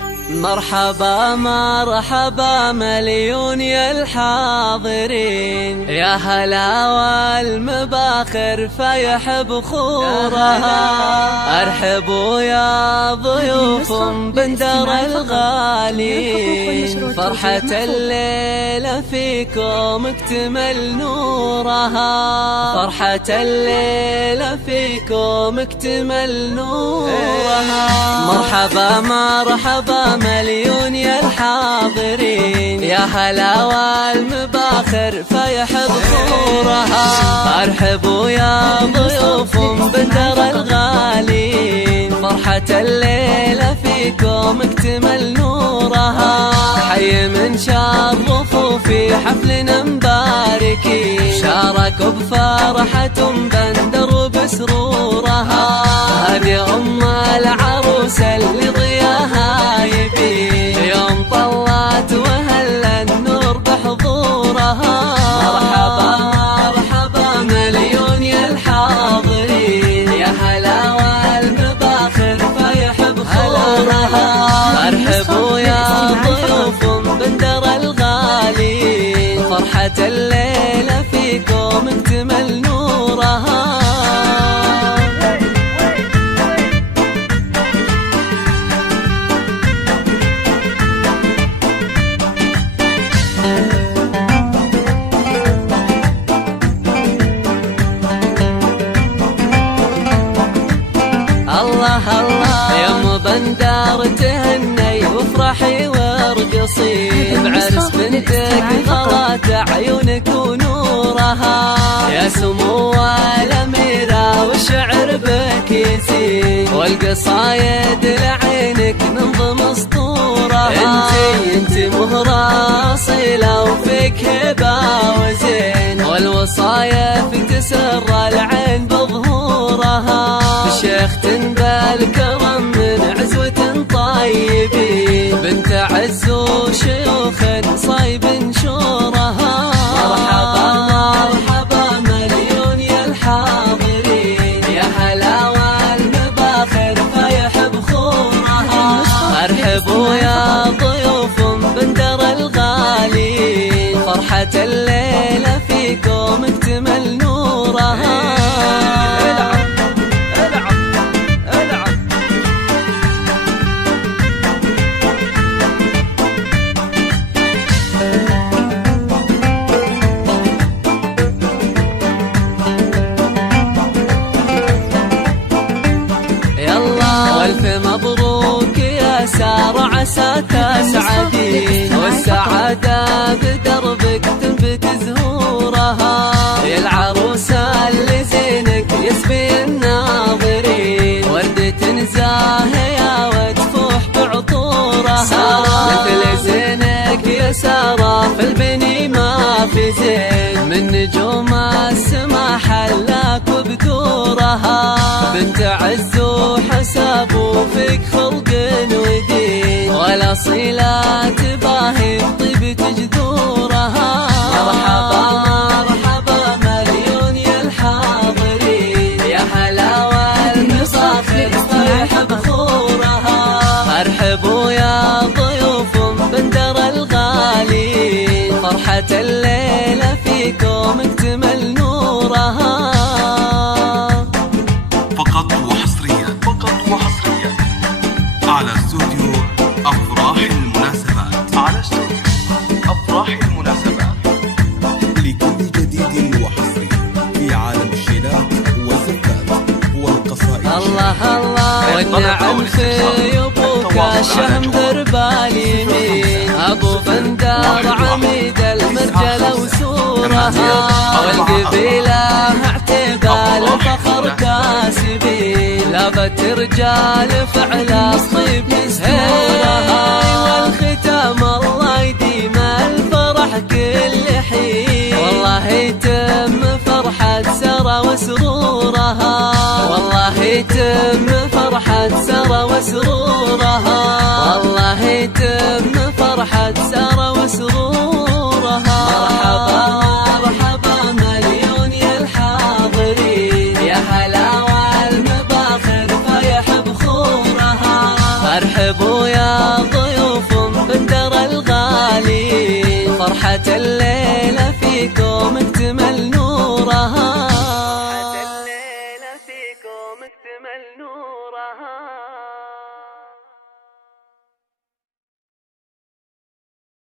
مرحبا مرحبا مليون يا الحاضرين، يا هلا والمباخر فيح بخورها. ارحبوا يا ضيوف بندر الغالين، فرحة الليلة فيكم اكتمل نورها. فرحة الليلة فيكم اكتمل نورها. مرحبا مرحبا مليون يا الحاضرين، يا هلا والمباخر فيح بخورها. ارحبوا يا ضيوف بندر الغالين، فرحة الليلة فيكم اكتمل نورها. حي من شرفوا في حفلنا مباركين، شاركوا بفرحة بندر بسرورها. هذه أم العروسة اللي ضياها يبين، يوم طلعت وهلا النور بحضورها. مرحبا مرحبا مليون يا الحاضرين، يا هلا والمباخر فيح بخورها. ارحبوا يا ضيوف بندر الغالين، فرحة الليلة فيكم اكتمل نورها. الله الله يا ام بندر تهني وافرحي وارقصي، بعرس بنتك غلات عيونك ونورها. يا سمو الأميرة والشعر بك يزين، والقصايد لعينك ننظم اسطورها. انتي مهرة اصيلة وفيك هبة وزين، والوصايا في تسر العين بظهورها. شيخ بالكرم من عزوة طيبين، بنت عز وشيوخ صايب شورها. مرحبا مرحبا مليون يا الحاضرين، يا هلا والمباخر فيح بخورها. ارحبوا يا ضيوف بندر الغالين، فرحة الليلة فيكم اكتمل نورها. والف مبروك يا سارة عسى تسعدين، والسعادة بدربك تنبت زهورها. يا العروسة اللي زينك يسبي الناظرين، وردة زاهية وتفوح بعطورها. مثل زينك يا سارة في البني ما في زين، من نجوم السما حلاك وبدورها. بنت عز وحساب وفيك خلق ودين، ولا صلة تباهي بطيبة جذورها. مرحبا مرحبا مليون يا الحاضرين، يا هلا والمباخر فيح بخورها. ارحبوا يا ضيوف بندر الغالين، فرحة الليلة فيكم اكتمل نورها. فقط وحصريا على استوديو أفراح المناسبات. لكل جديد وحصري في عالم الشيلات والزفات والقصائد. الله الله والنعم في ابوك الشهم درب اليمين، ابو بندر عميد المرجله وسورها. والقبيله اعتبال فخر كاسبين، لابت رجال فعلا صيب يستورها. والختام الله يديم الفرح كل حين، والله يتم فرحة سارة وسرورها. والله يتم فرحة سارة وسرورها. والله يتم فرحة سارة وسرورها. مرحبا مرحبا مليون يا الحاضرين، يا هلا والمباخر فيح بخورها. ارحبوا يا طلعت الليلة فيكم اكتمل نورها.